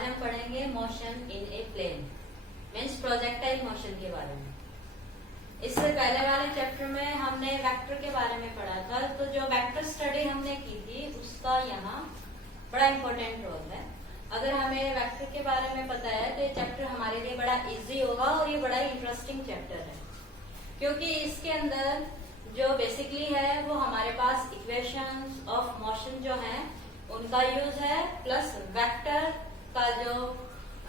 आज हम पढ़ेंगे motion in a plane means projectile motion के बारे में। इससे पहले वाले चैप्टर में हमने वेक्टर के बारे में पढ़ा था, तो जो वेक्टर स्टडी हमने की थी उसका यहाँ बड़ा इम्पोर्टेंट रोल है। अगर हमें वेक्टर के बारे में पता है तो ये चैप्टर हमारे लिए बड़ा इजी होगा और ये बड़ा इंटरेस्टिंग चैप्टर है, क्योंकि इसके अंदर जो बेसिकली है वो हमारे पास इक्वेशंस ऑफ मोशन जो है उनका यूज है, प्लस वेक्टर का जो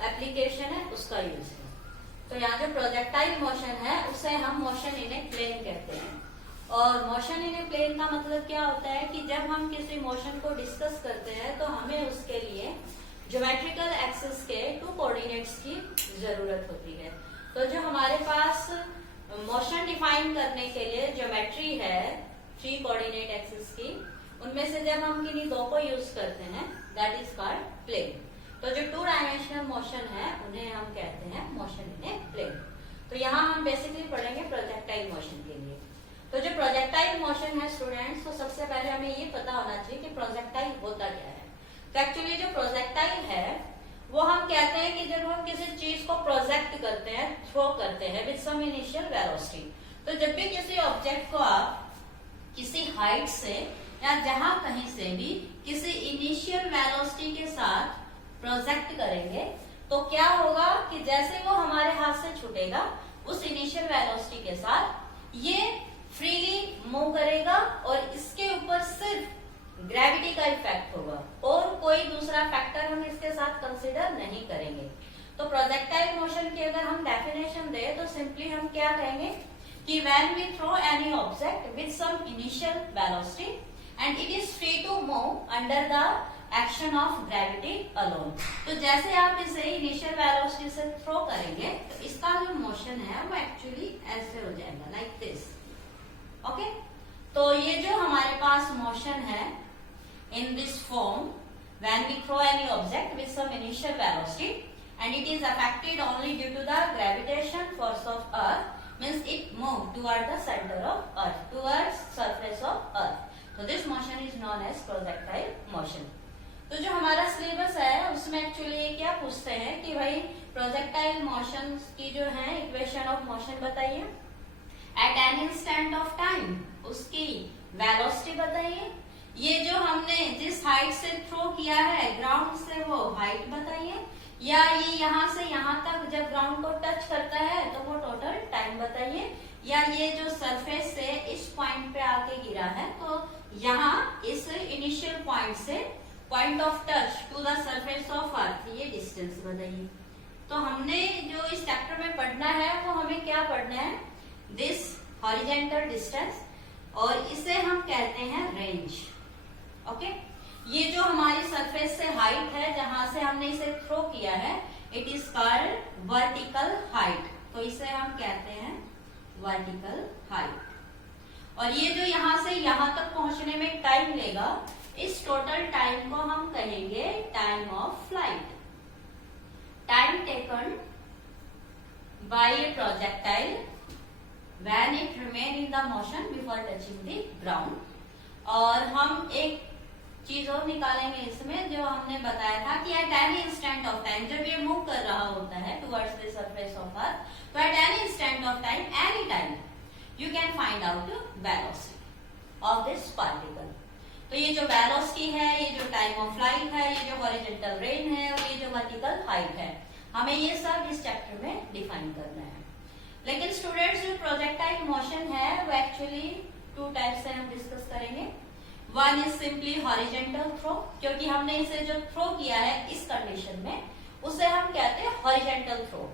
एप्लीकेशन है उसका यूज है। तो यहाँ जो प्रोजेक्टाइल मोशन है उसे हम मोशन इन ए प्लेन कहते हैं। और मोशन इन ए प्लेन का मतलब क्या होता है कि जब हम किसी मोशन को डिस्कस करते हैं तो हमें उसके लिए ज्योमेट्रिकल एक्सिस के 2 कोऑर्डिनेट्स की जरूरत होती है। तो जो हमारे पास मोशन डिफाइन करने के लिए ज्योमेट्री है 3 कोऑर्डिनेट एक्सिस की, उनमें से जब हम किन्हीं 2 को यूज करते हैं दैट इज कॉल्ड प्लेन। तो जो 2 डायमेंशनल मोशन है उन्हें हम कहते हैं मोशन इन ए प्लेन। तो यहाँ हम बेसिकली पढ़ेंगे प्रोजेक्टाइल मोशन के लिए। तो जो प्रोजेक्टाइल मोशन है स्टूडेंट्स, तो सबसे पहले हमें ये पता होना चाहिए कि प्रोजेक्टाइल होता क्या है। तो एक्चुअली जो प्रोजेक्टाइल है वो हम कहते हैं कि जब हम किसी चीज को प्रोजेक्ट करते हैं, थ्रो करते हैं विद सम इनिशियल वेलोसिटी। तो जब भी किसी ऑब्जेक्ट को आप किसी हाइट से या जहां कहीं से भी किसी इनिशियल वेलोसिटी के साथ प्रोजेक्ट करेंगे तो क्या होगा कि जैसे वो हमारे हाथ से छूटेगा उस इनिशियल वेलोसिटी के साथ ये फ्रीली मूव करेगा और इसके ऊपर सिर्फ ग्रेविटी का इफेक्ट होगा और कोई दूसरा फैक्टर हम इसके साथ कंसीडर नहीं करेंगे। तो प्रोजेक्टाइल मोशन की अगर हम डेफिनेशन दें तो सिंपली हम क्या कहेंगे कि when we throw any object with some initial velocity and it is free to move under the action of gravity alone. तो जैसे आप इसे इनिशियल वेलोसिटी से थ्रो करेंगे तो इसका जो मोशन है वो एक्चुअली ऐसे हो जाएगा, लाइक दिस। ओके, तो ये जो हमारे पास मोशन है in this form when we throw any object with some initial velocity and it is affected only due to the gravitation force of earth, means it moves toward the center of earth, towards surface of earth. So this motion is known as projectile motion. तो जो हमारा syllabus है उसमें actually क्या पूछते हैं कि भाई प्रोजेक्टाइल मोशन की जो है इक्वेशन ऑफ मोशन बताइए, at an instant of time उसकी वेलोसिटी बताइए, ये जो हमने जिस हाइट से थ्रो किया है ग्राउंड से वो हाइट बताइए, या ये यहाँ से यहाँ तक जब ग्राउंड को टच करता है तो वो टोटल टाइम बताइए, या ये जो सरफेस से इस पॉइंट पे आके गिरा है तो यहाँ इस इनिशियल पॉइंट से point of touch to the surface of Earth ये डिस्टेंस बताइए। तो हमने जो इस चैप्टर में पढ़ना है वो हमें क्या पढ़ना है, दिस हॉरिजेंटल डिस्टेंस, और इसे हम कहते हैं रेंज। ओके, ये जो हमारी सरफेस से हाइट है जहां से हमने इसे थ्रो किया है it is called vertical height, तो इसे हम कहते हैं वर्टिकल हाइट। और ये जो यहां से यहां तक पहुंचने में टाइम लेगा इस टोटल टाइम को हम कहेंगे time of flight, time taken by A projectile when it remain in the motion before touching the ground. और हम एक चीज और निकालेंगे इसमें जो हमने बताया था कि at any instant of time जब ये मूव कर रहा होता है towards the surface of earth, तो at any instant of time any time you can find out velocity of this particle. तो ये जो वेलोसिटी है, ये जो टाइम ऑफ फ्लाइट है, ये जो हॉरिजॉन्टल रेंज है और ये जो वर्टिकल हाइट है, हमें ये सब इस चैप्टर में डिफाइन करना है। लेकिन स्टूडेंट्स जो प्रोजेक्टाइल मोशन है वो एक्चुअली 2 टाइप से हम डिस्कस करेंगे। One is simply horizontal throw, क्योंकि हमने इसे जो थ्रो किया है इस कंडीशन में उसे हम कहते हैं हॉरिजेंटल थ्रो।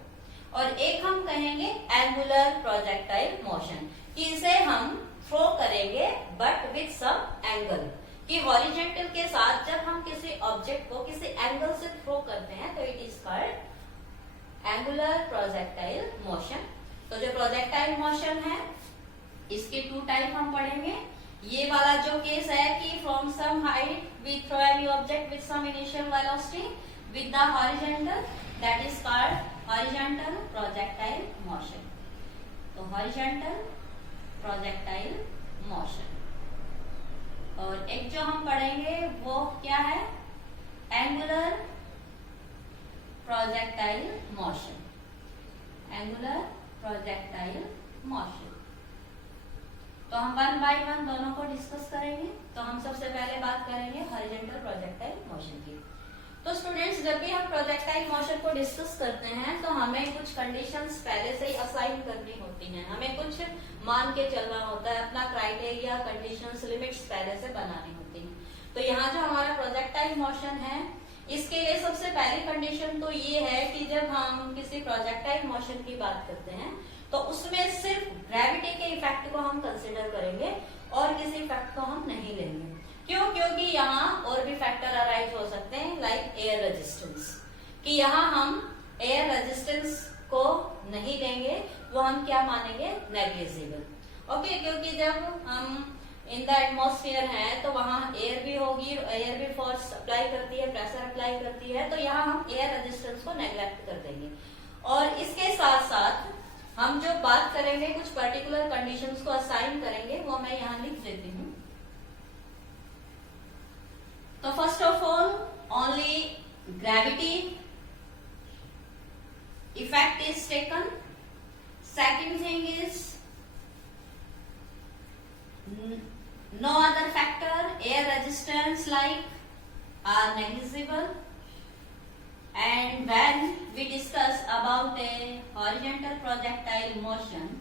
और एक हम कहेंगे एंगुलर प्रोजेक्टाइल मोशन, कि इसे हम थ्रो करेंगे बट विथ सम एंगल, कि हॉरिजेंटल के साथ जब हम किसी ऑब्जेक्ट को किसी एंगल से थ्रो करते हैं तो it is called angular projectile motion. तो जो प्रोजेक्टाइल मोशन है इसके 2 टाइप हम पढ़ेंगे। ये वाला जो केस है कि from some height we throw any object with some initial velocity with the horizontal, that is called horizontal projectile motion. तो हॉरिजॉन्टल प्रोजेक्टाइल मोशन। और एक जो हम पढ़ेंगे वो क्या है, angular projectile motion, angular projectile motion. तो हम वन बाय वन दोनों को डिस्कस करेंगे। तो हम सबसे पहले बात करेंगे हॉरिजॉन्टल प्रोजेक्टाइल मोशन की। तो स्टूडेंट्स, जब भी हम प्रोजेक्टाइल मोशन को डिस्कस करते हैं तो हमें कुछ कंडीशंस पहले से ही असाइन करनी होती हैं, हमें कुछ मान के चलना होता है, अपना क्राइटेरिया, कंडीशंस, लिमिट्स पहले से बनानी होती हैं। तो यहाँ जो हमारा प्रोजेक्टाइल मोशन है, इसके लिए सबसे पहली कंडीशन तो ये है कि जब हम किसी प्रोजेक्टाइल मोशन की बात करते हैं तो उसमें सिर्फ ग्रेविटी के इफेक्ट को हम कंसिडर करेंगे और किसी इफेक्ट को हम नहीं लेंगे। क्यों? क्योंकि यहाँ और भी फैक्टर अराइज हो सकते हैं, लाइक एयर रेजिस्टेंस, कि यहाँ हम एयर रेजिस्टेंस को नहीं लेंगे, वो हम क्या मानेंगे? नेग्लिजिबल। ओके, क्योंकि जब हम इन द एटमॉस्फेयर है तो वहां एयर भी होगी, एयर भी फोर्स अप्लाई करती है, प्रेशर अप्लाई करती है, तो यहाँ हम एयर रेजिस्टेंस को नेग्लेक्ट कर देंगे। और इसके साथ साथ हम जो बात करेंगे, कुछ पर्टिकुलर कंडीशंस को असाइन करेंगे, वो मैं यहाँ लिख देती हूँ। तो first of all, only gravity effect is taken. Second thing is no other factor, air resistance like are negligible. And when we discuss about a horizontal projectile motion,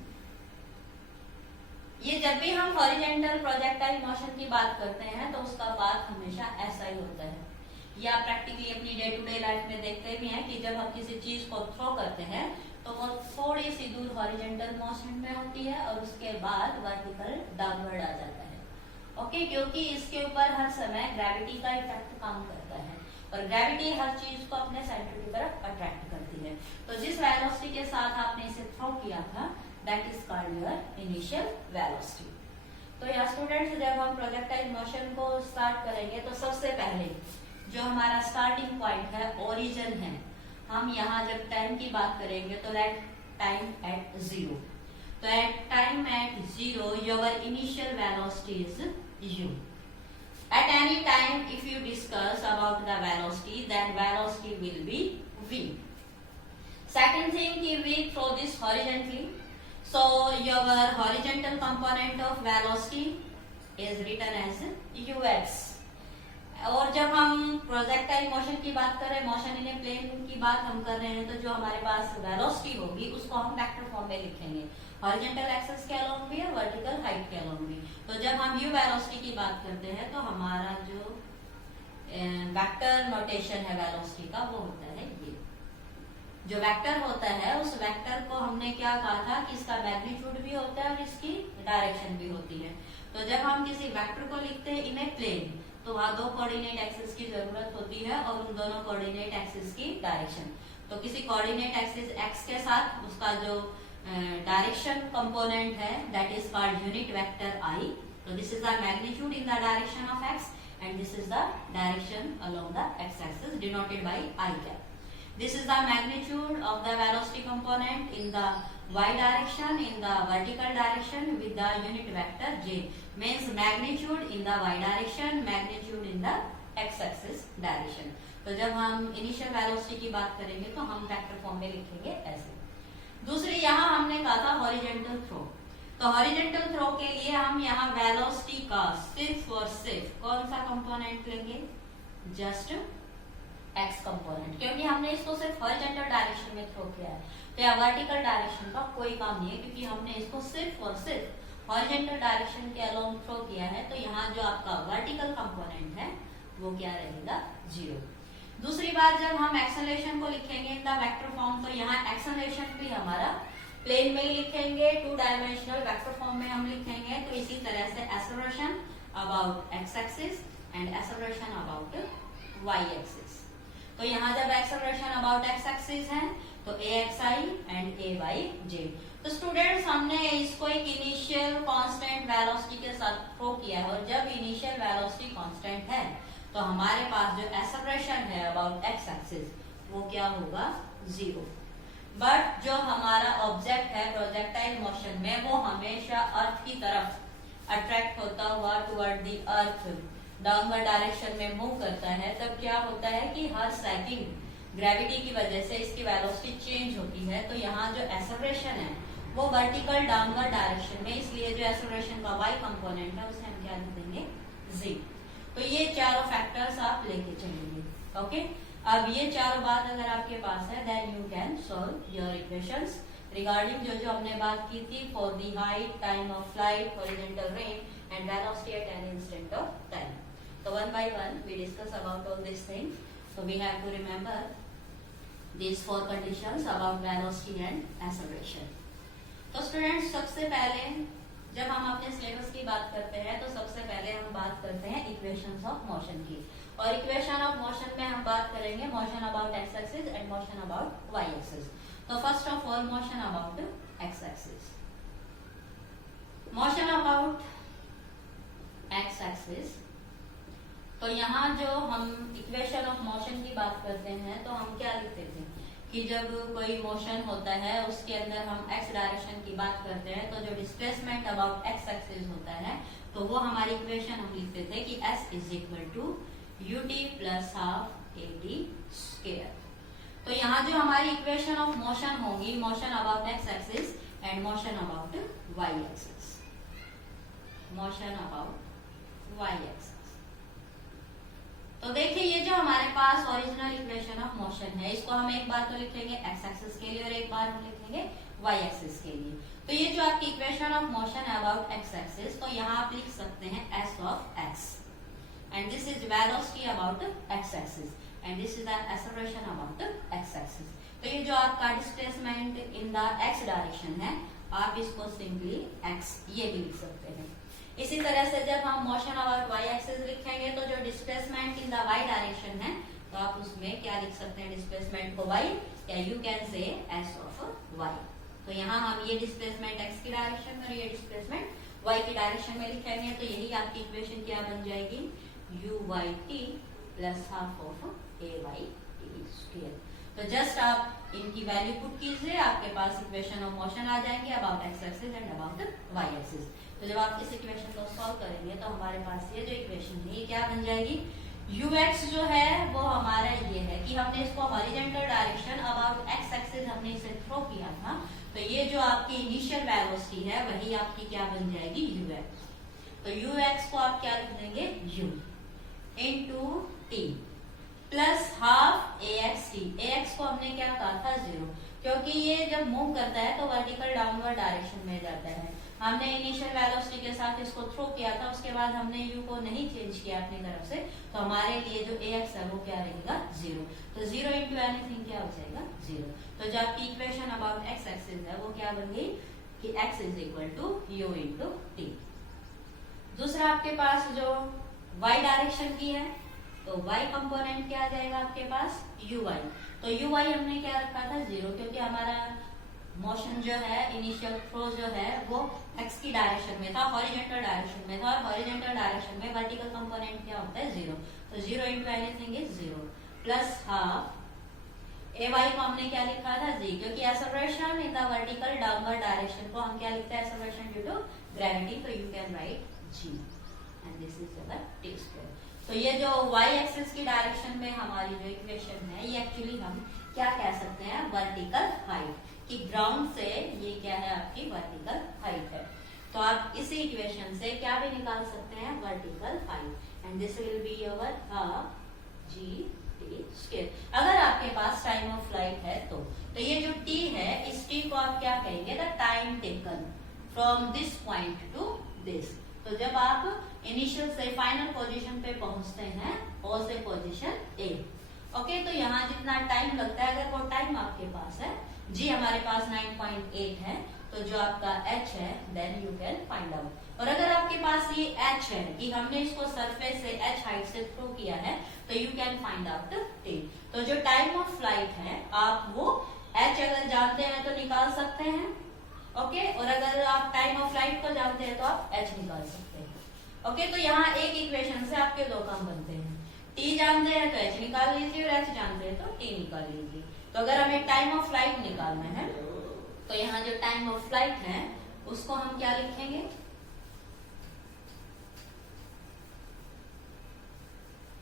ये जब भी हम हॉरिजॉन्टल प्रोजेक्टाइल मोशन की बात करते हैं तो उसका पाथ हमेशा ऐसा ही होता है। या प्रैक्टिकली अपनी डे टू डे लाइफ में देखते भी हैं कि जब हम किसी चीज को थ्रो करते हैं तो वो थोड़ी सी दूर हॉरिजॉन्टल मोशन में होती है और उसके बाद वर्टिकल डाउनवर्ड आ जाता है। ओके, क्योंकि इसके ऊपर हर समय ग्रेविटी का इफेक्ट काम करता है और ग्रेविटी हर चीज को अपने सेंटर की तरफ अट्रैक्ट करती है। तो जिस वेलोसिटी के साथ आपने इसे थ्रो किया था, that is called your initial velocity. तो यहाँ स्टूडेंट्स, जब हम प्रोजेक्टाइल मोशन को स्टार्ट करेंगे तो सबसे पहले जो हमारा स्टार्टिंग पॉइंट है, ओरिजिन है, हम यहाँ जब टाइम की बात करेंगे तो लेट टाइम एट 0। तो at time at 0 your initial velocity is u. At any time if you discuss about the velocity, then velocity will be v. Second thing, we throw this horizontally, so your horizontal component of velocity is written as ux. और जब हम projectile motion की बात कर रहे हैं, motion in a plane की बात हम कर रहे हैं, तो जो हमारे पास वेलोसिटी होगी उसको हम वेक्टर फॉर्म में लिखेंगे, हॉरिजॉन्टल एक्सिस के अलोंग भी और वर्टिकल हाइट के अलोंग भी। तो जब हम यू वेलोसिटी की बात करते हैं तो हमारा जो वेक्टर नोटेशन है वेलोसिटी का, वो होता है ये। जो वेक्टर होता है उस वेक्टर को हमने क्या कहा था कि इसका मैग्नीट्यूड भी होता है और इसकी डायरेक्शन भी होती है। तो जब हम किसी वेक्टर को लिखते हैं इन ए प्लेन, तो वहां दो कोऑर्डिनेट एक्सिस की जरूरत होती है और उन दोनों कोऑर्डिनेट एक्सिस की डायरेक्शन। तो किसी कोऑर्डिनेट एक्सिस एक्स के साथ उसका जो डायरेक्शन कंपोनेंट है, that is called unit vector i. तो this is the magnitude in the direction of x and this is the direction along the x axis denoted by i cap. This is the magnitude of the velocity component in the y direction, in the vertical direction with the unit vector j. Means magnitude in the y direction, magnitude in the x axis direction. तो जब हम initial velocity की बात करेंगे तो हम vector form में लिखेंगे ऐसे। दूसरी यहाँ हमने कहा था हॉरिजॉन्टल थ्रो। तो हॉरिजॉन्टल थ्रो के लिए हम यहाँ वेलोसिटी का सिर्फ और सिर्फ कौन सा कंपोनेंट लेंगे? जस्ट एक्स कंपोनेंट, क्योंकि हमने इसको सिर्फ हॉरिजॉन्टल डायरेक्शन में थ्रो किया है। तो यहाँ वर्टिकल डायरेक्शन का कोई काम नहीं है, क्योंकि हमने इसको सिर्फ और सिर्फ हॉरिजॉन्टल डायरेक्शन के अलोंग थ्रो किया है। तो यहाँ जो आपका वर्टिकल कंपोनेंट है वो क्या रहेगा? 0। दूसरी बात, जब हम एक्सेलरेशन को लिखेंगे इन द वेक्टर फॉर्म, तो यहाँ एक्सेलरेशन भी हमारा प्लेन में ही लिखेंगे, 2 डायमेंशनल वेक्टर फॉर्म में हम लिखेंगे। तो इसी तरह से acceleration about x axis and acceleration about y axis. तो यहाँ जब एक्सेलरेशन अबाउट एक्स एक्सिस है तो axi एंड ayj। तो स्टूडेंट्स, हमने इसको एक इनिशियल कांस्टेंट वेलोसिटी के साथ थ्रो किया है, और जब इनिशियल वेलोसिटी कांस्टेंट है तो हमारे पास जो एक्सेलरेशन है अबाउट एक्स एक्सिस वो क्या होगा? 0। बट जो हमारा ऑब्जेक्ट है प्रोजेक्टाइल मोशन में, वो हमेशा अर्थ की तरफ अट्रैक्ट होता हुआ toward the earth downward direction में मूव करता है। तब क्या होता है कि हर सेकंड ग्रेविटी की वजह से इसकी वेलोसिटी चेंज होती है, तो यहाँ जो एक्सेलरेशन है वो वर्टिकल डाउनवर्ड डायरेक्शन में, इसलिए जो एक्सेलरेशन का y कंपोनेंट है उसे हम क्या लिख देंगे, z। तो ये चारों फैक्टर्स आप लेके चलेंगे। ओके, अब ये चारों बात अगर आपके पास है, then you can solve your equations regarding जो हमने बात की थी for the height, time of flight, horizontal range and velocity at any instant of time. So one by one we discuss about all these things. So we have to remember these 4 conditions about velocity and acceleration. तो students, सबसे पहले जब हम अपने syllabus की बात करते हैं तो सबसे पहले हम बात करते हैं इक्वेशंस ऑफ मोशन की, और इक्वेशन ऑफ मोशन में हम बात करेंगे motion about x axis and motion about y axis. तो first of all motion about x axis. Motion about x axis, तो यहाँ जो हम इक्वेशन ऑफ मोशन की बात करते हैं तो हम क्या लिखते थे कि जब कोई मोशन होता है उसके अंदर हम एक्स डायरेक्शन की बात करते हैं तो जो डिस्प्लेसमेंट अबाउट एक्स एक्सिस होता है तो वो हमारी इक्वेशन हम लिखते थे कि s is equal to ut plus half at square. तो यहाँ जो हमारी इक्वेशन ऑफ मोशन होगी, motion about x axis and motion about y axis, motion about y axis. तो देखिए ये जो हमारे पास ओरिजिनल इक्वेशन ऑफ मोशन है, इसको हम एक बार तो लिखेंगे एक्स एक्सिस के लिए और एक बार हम लिखेंगे वाई एक्सिस के लिए। तो ये जो आपकी इक्वेशन ऑफ मोशन है अबाउट एक्स एक्सिस, तो यहाँ आप लिख सकते हैं s of x and this is velocity about x axis and this is the acceleration about x axis. तो ये जो आपका displacement in the x direction है, आप इसको सिंपली x ये भी लिख सकते हैं। इसी तरह से जब हम मोशन अबाउट वाई एक्सिस लिखेंगे तो जो displacement in the y direction है तो आप उसमें क्या लिख सकते हैं, डिस्प्लेसमेंट को वाई, या you can say s of y. तो यहाँ हम ये डिस्प्लेसमेंट एक्स की डायरेक्शन में और ये डिस्प्लेसमेंट वाई की डायरेक्शन में लिखेंगे, तो यही आपकी इक्वेशन क्या बन जाएगी, u y t plus half of a y t square. तो जस्ट आप इनकी वैल्यू पुट कीजिए, आपके पास इक्वेशन ऑफ मोशन आ जाएंगे about x axis and about y axis. तो जब आप इस इक्वेशन को सॉल्व करेंगे तो हमारे पास ये जो इक्वेशन है ये क्या बन जाएगी, ux जो है वो हमारा ये है कि हमने इसको horizontal direction about x axis हमने इसे थ्रो किया था, तो ये जो आपकी इनिशियल वेलोसिटी है वही आपकी क्या बन जाएगी, ux। तो ux को आप क्या लिख देंगे, u into t plus half ax t। ax को हमने क्या कहा था, 0, क्योंकि ये जब मूव करता है तो वर्टिकल डाउनवर्ड डायरेक्शन में जाता है। हमने इनिशियल वेलोसिटी के साथ इसको थ्रो किया था, उसके बाद हमने u को नहीं चेंज किया अपनी तरफ से, तो हमारे लिए जो ax है वो क्या रहेगा, 0। तो 0 इंटू एनीथिंग क्या हो जाएगा, 0। तो जो आपकी इक्वेशन अबाउट एक्स एक्सिस है वो क्या बन गई कि x is equal to u into t. दूसरा आपके पास जो y डायरेक्शन की है तो y कंपोनेंट क्या आ जाएगा आपके पास, uy। तो uy हमने क्या रखा था, 0, क्योंकि हमारा मोशन जो है इनिशियल थ्रो जो है वो x की डायरेक्शन में था, हॉरिजॉन्टल डायरेक्शन में था, और हॉरिजॉन्टल डायरेक्शन में वर्टिकल कंपोनेंट क्या होता है, 0। तो 0 into anything is 0 plus half a y को हमने क्या लिखा था, g, क्योंकि acceleration in the vertical downward direction को हम क्या लिखते हैं, एक्सेलरेशन ड्यू टू ग्रेविटी, तो you can write g and this is our t square. तो ये जो y एक्सिस की डायरेक्शन में हमारी जो इक्वेशन है ये एक्चुअली हम क्या कह सकते हैं, वर्टिकल हाइट, कि ग्राउंड से ये क्या है आपकी वर्टिकल हाइट है। तो आप इसी इक्वेशन से क्या भी निकाल सकते हैं, vertical height, and this will be your half G T square. अगर आपके पास टाइम ऑफ फ्लाइट है तो ये जो t है इस t को आप क्या कहेंगे, the time taken from this point two this. तो जब आप इनिशियल से फाइनल पोजीशन पे पहुंचते हैं ओ से पोजीशन ए, ओके, तो यहाँ जितना टाइम लगता है अगर वो टाइम आपके पास है, जी हमारे पास 9.8 है, तो जो आपका h है then you can find out. और अगर आपके पास ये h है कि हमने इसको सरफेस से h हाइट से थ्रो किया है, तो you can find out t। तो जो टाइम ऑफ फ्लाइट है आप वो h अगर जानते हैं तो निकाल सकते हैं, ओके, और अगर आप टाइम ऑफ फ्लाइट को जानते हैं तो आप h निकाल सकते हैं, ओके। तो यहाँ एक इक्वेशन से आपके 2 काम बनते हैं, t जानते हैं तो h निकाल लीजिए और h जानते हैं तो t निकाल लीजिए। तो अगर हमें टाइम ऑफ फ्लाइट निकालना है तो यहाँ जो टाइम ऑफ फ्लाइट है उसको हम क्या लिखेंगे,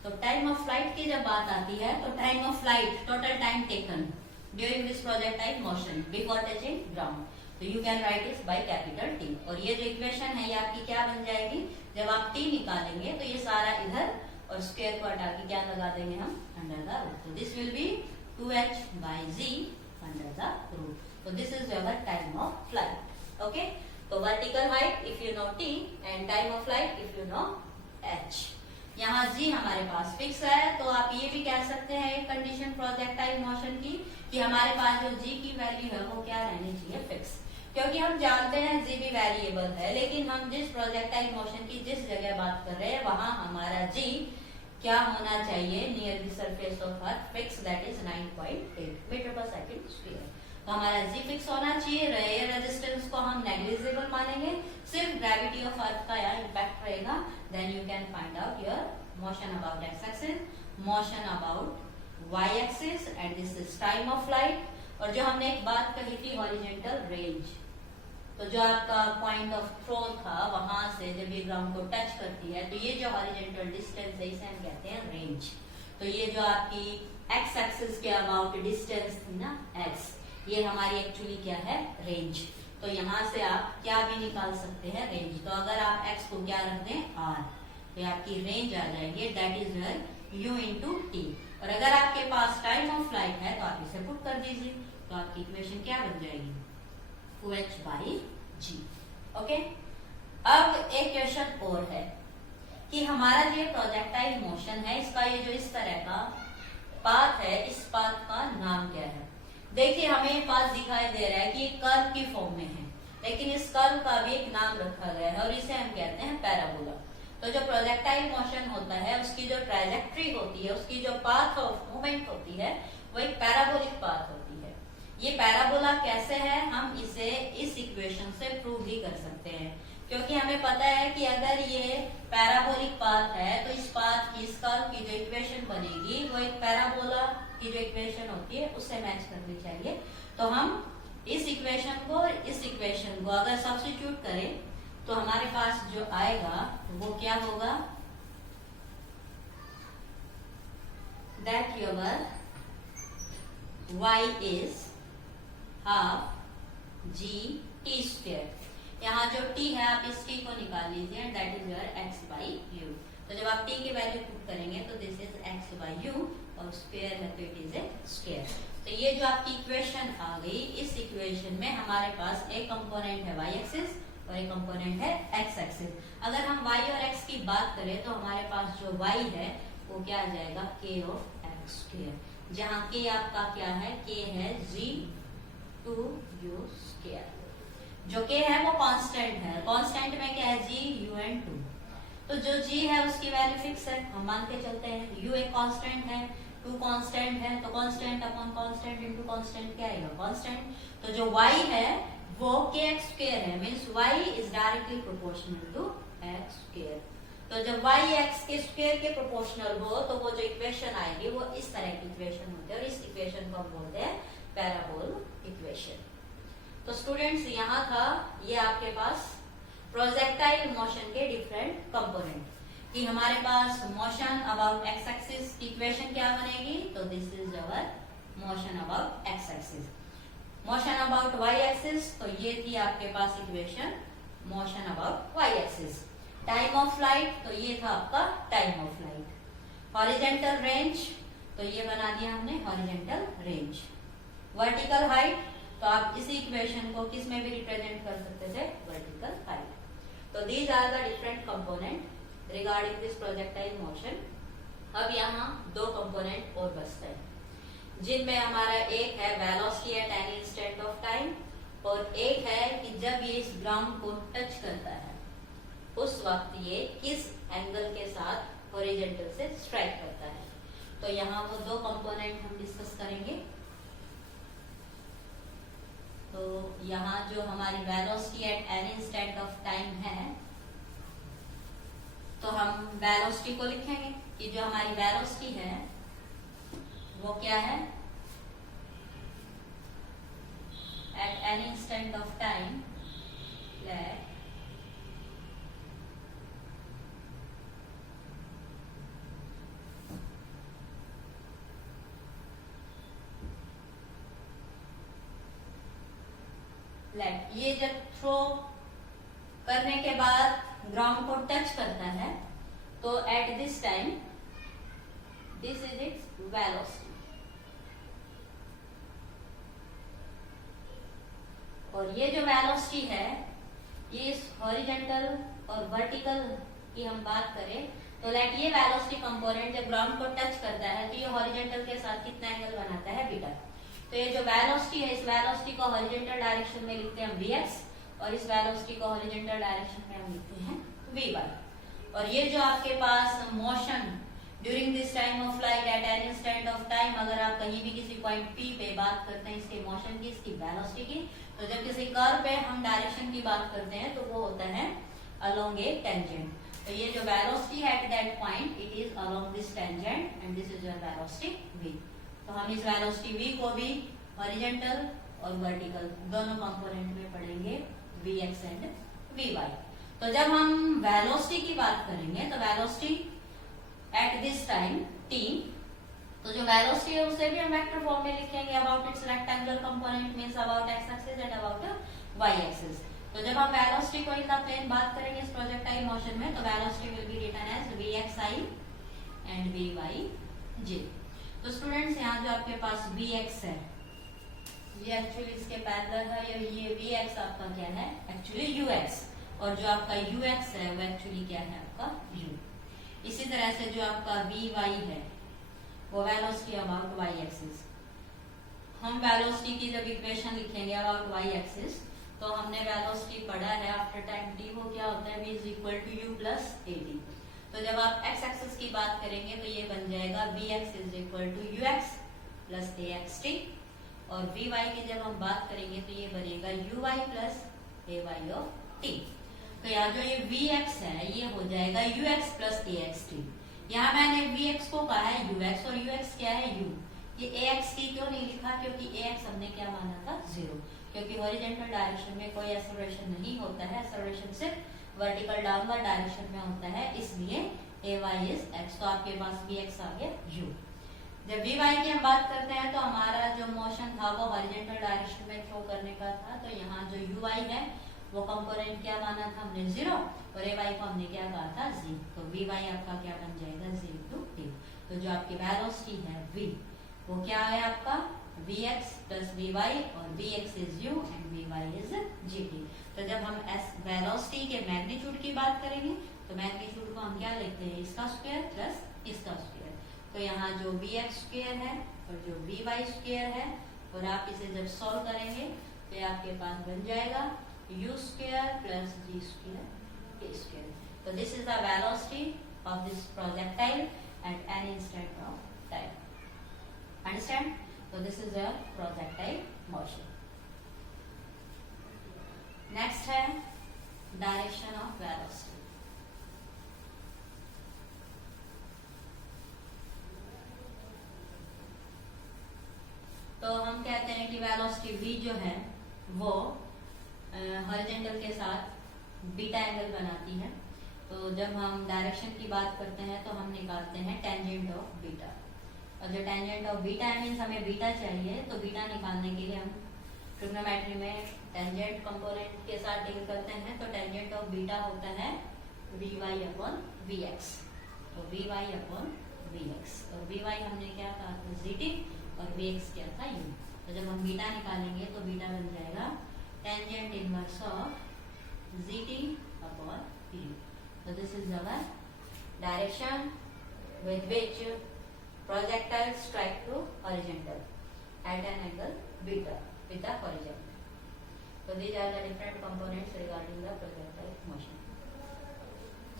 तो टाइम ऑफ फ्लाइट की जब बात आती है तो time of flight, total time taken during this projectile motion before touching ground, तो यू कैन राइट इस बाय कैपिटल टी। और ये जो इक्वेशन है ये आपकी क्या बन जाएगी, जब आप टी निकालेंगे तो ये सारा इधर और स्क्वायर को हटा के क्या लगा देंगे हम, अंडर द रूट। तो this will be 2h by z under the root. So this is your time of flight. Okay. So vertical height if you know t and time of flight if you know h. यहाँ g हमारे पास fix है, तो आप ये भी कह सकते हैं एक कंडीशन प्रोजेक्टाइल मोशन की कि हमारे पास जो g की वैल्यू है वो क्या रहनी चाहिए, फिक्स। क्योंकि हम जानते हैं g भी वेरिएबल है, लेकिन हम जिस प्रोजेक्टाइल मोशन की जिस जगह बात कर रहे हैं वहां हमारा g क्या होना चाहिए, near the surface of Earth fix, that is 9.8 metre पर सेकंड स्क्वायर। तो हमारा जी फिक्स होना चाहिए, एयर रेजिस्टेंस को हम नेग्लिजिबल मानेंगे, सिर्फ ग्रेविटी ऑफ अर्थ का यहाँ इम्पैक्ट रहेगा। Then you can find out your motion about x axis, motion about y axis, and this is time of flight. और जो हमने एक बात कही थी हॉरिजॉन्टल रेंज, तो जो आपका पॉइंट ऑफ थ्रो था वहां से जब ये ग्राउंड को टच करती है तो ये जो हॉरिजॉन्टल डिस्टेंस है इसे हम कहते हैं रेंज। तो ये जो आपकी एक्स एक्सिस के अबाउट डिस्टेंस थी ना x, ये हमारी एक्चुअली क्या है, रेंज। तो यहाँ से आप क्या भी निकाल सकते हैं, रेंज। तो अगर आप x को क्या रख दें, r, तो ये आपकी रेंज आ जाएगी, that is your u into T. और अगर आपके पास टाइम ऑफ फ्लाइट है तो आप इसे पुट कर दीजिए, तो आपकी इक्वेशन क्या बन जाएगी, 2h by g। ओके। अब एक क्वेश्चन और है कि हमारा जो प्रोजेक्टाइल मोशन है इसका ये जो इस तरह का पाथ है, इस पाथ का नाम क्या है। देखिए हमें पाथ दिखाई दे रहा है कि ये कर्व की फॉर्म में है, लेकिन इस कर्व का भी एक नाम रखा गया है और इसे हम कहते हैं पैराबोला। तो जो प्रोजेक्टाइल मोशन होता है उसकी जो ट्रैजेक्टरी होती है, उसकी जो पाथ ऑफ मूवमेंट होती है वो एक पैराबोलिक पाथ होती है। ये पैराबोला कैसे है, हम इसे इस इक्वेशन से प्रूव भी कर सकते हैं, क्योंकि हमें पता है कि अगर ये पैराबोलिक पाथ है तो इस पाथ की, इस कर्व की जो इक्वेशन बनेगी वो एक पैराबोला की जो इक्वेशन होती है उससे मैच करनी चाहिए। तो हम इस इक्वेशन को, इस इक्वेशन को अगर सब्स्टिट्यूट करें तो हमारे पास जो आएगा वो क्या होगा, that your y is half G T square. यहाँ जो t है आप इस t को निकाल लीजिए, that is your x by you. तो जब आप t की वैल्यू पुट करेंगे तो this is x by you, और स्क्वायर है तो इट इज ए स्क्वायर। तो ये जो आपकी इक्वेशन आ गई, इस इक्वेशन में हमारे पास एक कंपोनेंट है y एक्सिस और एक कंपोनेंट है x एक्सिस। अगर हम y और x की बात करें तो हमारे पास जो y है वो क्या आ जाएगा, k ऑफ x स्क्वायर, जहाँ k आपका क्या है, k है g टू यू स्क्वायर। जो k है वो कांस्टेंट है, कांस्टेंट में क्या है, g u एंड 2। तो जो g है उसकी वैल्यू फिक्स है, हम मान के चलते हैं। u एक कांस्टेंट है, 2 कांस्टेंट है, तो constant upon constant into constant क्या आएगा, कांस्टेंट। तो जो y है वो kx स्क्वायर है, means y is directly proportional to x square. तो जब y x के स्क्वायर के प्रोपोर्शनल हो तो वो जो इक्वेशन आएगी वो इस तरह की इक्वेशन होती है, और इस इक्वेशन को हम बोलते हैं पैराबोल इक्वेशन। तो स्टूडेंट्स यहाँ था ये आपके पास प्रोजेक्टाइल मोशन के डिफरेंट कंपोनेंट, कि हमारे पास मोशन अबाउट एक्स एक्सिस की इक्वेशन क्या बनेगी, तो this is our motion about x axis. Motion about y axis, तो ये थी आपके पास equation motion about y axis. Time of flight, तो ये था आपका time of flight. Horizontal range, तो ये बना दिया हमने हॉरिजेंटल रेंज। वर्टिकल हाइट, तो आप इसी इक्वेशन को किस में भी रिप्रेजेंट कर सकते थे, वर्टिकल हाइट। तो these are the different component regarding this projectile motion. अब यहाँ 2 कंपोनेंट और बचते हैं, जिनमें हमारा एक है velocity at any instant of time, और एक है कि जब ये इस ग्राउंड को टच करता है उस वक्त ये किस एंगल के साथ हॉरिजॉन्टल से स्ट्राइक करता है। तो यहाँ वो 2 कंपोनेंट हम डिस्कस करेंगे। तो यहाँ जो हमारी velocity at any instant of time है, तो हम वेलोसिटी को लिखेंगे कि जो हमारी वेलोसिटी है वो क्या है, eight any instant of time late ये जब थ्रो करने के बाद ग्राउंड को टच करता है तो at this time this is its velocity, और ये जो वेलोसिटी है ये इस हॉरिजॉन्टल और वर्टिकल की हम बात करें तो लेट ये वेलोसिटी कंपोनेंट जब ग्राउंड को टच करता है तो ये हॉरिजॉन्टल के साथ कितना एंगल बनाता है, बीटा। तो ये जो वेलोसिटी है इस वेलोसिटी को हॉरिजॉन्टल डायरेक्शन में लिखते हैं vx और इस वेलोसिटी को हॉरिजॉन्टल डायरेक्शन में हम लिखते हैं vy। और ये जो आपके पास motion during this time of flight at any instant of time, अगर आप कहीं भी किसी पॉइंट P पे बात करते हैं इसके मोशन की, इसकी वेलोसिटी की, तो जब किसी कर्व पे हम डायरेक्शन की बात करते हैं तो वो होता है अलोंग ए टेंजेंट। तो ये जो वेलोसिटी है at that point it is along this tangent and this is your velocity v। तो हम इस वेलोसिटी v को भी हॉरिजॉन्टल और वर्टिकल दोनों कंपोनेंट में पढ़ेंगे, vx एंड vy। तो जब हम वेलोसिटी की बात करेंगे तो velocity at this time t, तो जो वेलोसिटी है उसे भी हम वेक्टर फॉर्म में लिखेंगे about it's rectangular component means about x axis and about y axis. तो जब हम वेलोसिटी को इन द प्लेन बात करेंगे इस प्रोजेक्टाइल मोशन में तो velocity will be written as vxi and vyj। तो स्टूडेंट्स यहाँ जो आपके पास vx है ये एक्चुअली इसके पैरेलल है, ये vx आपका क्या है एक्चुअली ux, और जो आपका ux है वो एक्चुअली क्या है आपका u। इसी तरह से जो आपका vy है वो वेलोसिटी अबाउट y एक्सिस, हम वेलोसिटी की जब इक्वेशन लिखेंगे अबाउट y एक्सिस तो हमने वेलोसिटी पढ़ा है आफ्टर टाइम t, वो क्या होता है v is equal to u plus at। तो जब आप x एक्सिस की बात करेंगे तो ये बन जाएगा vx is equal to ux plus axt, और vy की जब हम बात करेंगे तो ये बनेगा uy plus ay of t। तो यहाँ जो ये vx है ये हो जाएगा ux प्लस axt। यहाँ मैंने vx को कहा है ux और ux क्या है u। ये axt क्यों नहीं लिखा, क्योंकि ax हमने क्या माना था 0, क्योंकि हॉरिजॉन्टल डायरेक्शन में कोई एक्सेलरेशन नहीं होता है, एक्सेलरेशन सिर्फ वर्टिकल डाउनवर्ड डायरेक्शन में होता है, इसलिए ay इज x। तो आपके पास vx आ गया u। जब vy की हम बात करते हैं तो हमारा जो मोशन था वो हॉरिजॉन्टल डायरेक्शन में थ्रो करने का था, तो यहाँ जो uy है वो कंपोनेंट क्या माना था हमने 0 और ay को हमने क्या कहा था z। तो vy आपका क्या बन जाएगा z टू t। तो जो आपकी वेलोसिटी है v वो क्या है आपका vx प्लस vy, और vx is u and vy is gt। तो जब हम वेलोसिटी के मैग्नीट्यूड की बात करेंगे तो मैग्नीट्यूड को हम क्या लिखते हैं इसका स्क्वायर प्लस इसका स्क्वायर। तो यहाँ जो vx स्क्वायर है और जो vy स्क्वायर है, और आप इसे जब सॉल्व करेंगे तो ये आपके पास बन जाएगा u square plus g square k square. तो this is the velocity of this projectile at any instant of time. Understand? So this is your projectile motion. Next है direction of velocity. तो हम कहते हैं कि वेलोसिटी v जो है वो हॉरिजॉन्टल के साथ बीटा एंगल बनाती है। तो जब हम डायरेक्शन की बात करते हैं तो हम निकालते हैं टेंजेंट ऑफ बीटा, और जो टेंजेंट ऑफ बीटा मींस हमें बीटा चाहिए, तो बीटा निकालने के लिए हम ट्रिग्नोमेट्री में टेंजेंट कंपोनेंट के साथ डील करते हैं। तो टेंजेंट ऑफ बीटा होता है vy अपॉन vx, तो vy अपॉन vx, और vy हमने क्या कहा था gt और vx क्या था u। तो जब हम बीटा निकालेंगे तो बीटा बन जाएगा tangent inverse of gt upon u। तो this is our direction with which projectile strike to horizontal at an angle beta with the horizon. So these are the different components regarding the projectile motion.